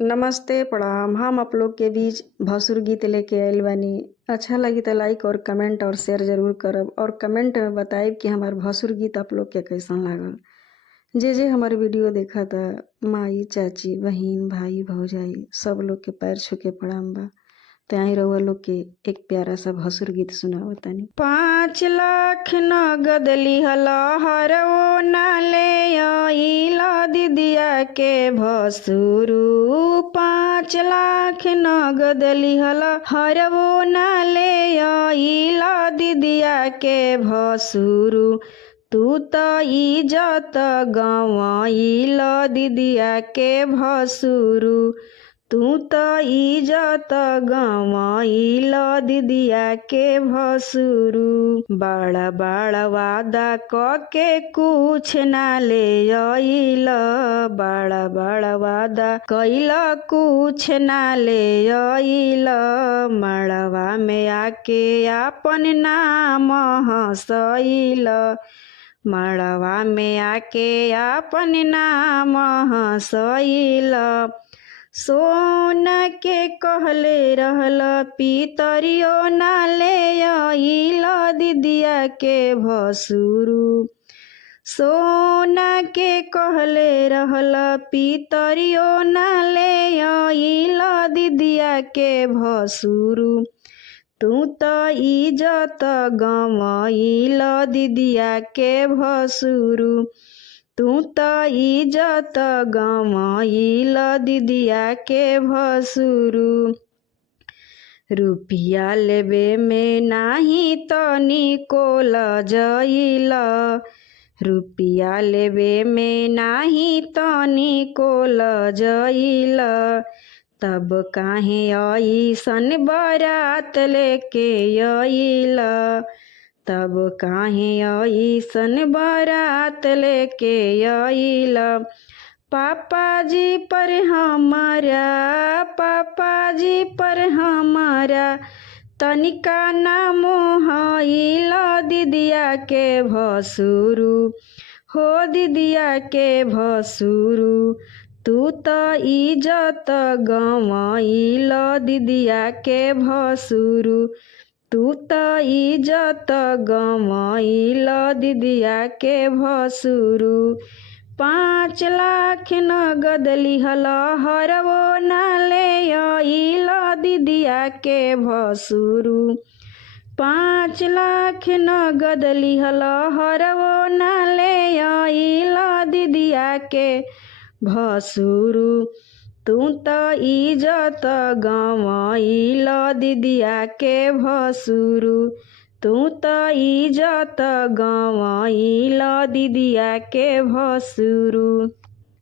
नमस्ते प्रणाम। हम आप लोग के बीच भसुर गीत लेके आइल बानी। अच्छा लगी तो लाइक और कमेंट और शेयर जरूर करब और कमेंट में बताइब कि हमार भसुर गीत आप लोग के कैसन लागल। जे हमार वीडियो देखा था, माई चाची बहन भाई भौजाई सब लोग के पैर छू के प्रणाम बा। त्याही रउआ लोग के एक प्यारा सा भसुर गीत सुनावतानी। 5 लाख नगद लिहल हरवो ना ले आइला दीदिया के भसुरू। 5 लाख नगद लिहल हरवो ना ले आइला दीदिया के भसुरू। तू त इज्जत गवाइल दीदिया के भसुरू। तू त इज्जत गवाइल दीदिया के भसुरू। बड़ा बड़ा वादा के कुछ ना ले आइल। बड़ा बड़ा वादा कैल कुछ ना ले आइल। मड़वा में आके अपन नाम हंसैल। मड़वा में आके अपन नाम हंसैल। सोना के कहले रहल पितरियो ना ले आइल दीदिया के भसुरू। सोना के कहले रहल पितरियो ना ले आइल दीदिया के भसुरू। तू त इज्जत गवाइल दीदिया के भसुरू। तू त इज्जत गवाइल दीदिया के भसुरू। रुपिया लेबे में नाही तनिको लजइल। रुपिया लेबे में नाही तनिको लजइल। तब काहे अइसन बारात लेके आइल। तब काहे अइसन बारात लेके आइल। पापाजी पर हमारा, पापाजी पर हमारा तनिका ना मोहाइल दीदिया के भसुरू। हो दीदिया के भसुरू। तू त इज्जत गवाइल दीदिया के भसुरू। तू त इज्जत गवाइल दीदिया के भसुरू। 5 लाख नगद लिहल हरवो ना ले आइल दीदिया के भसुरू। 5 लाख नगद लिहल हरवो ना ले आइल दीदिया के भसुरू। तू त इज्जत गवाइल दीदिया के भसुरू। तू त इज्जत गवाइल दीदिया के भसुरू।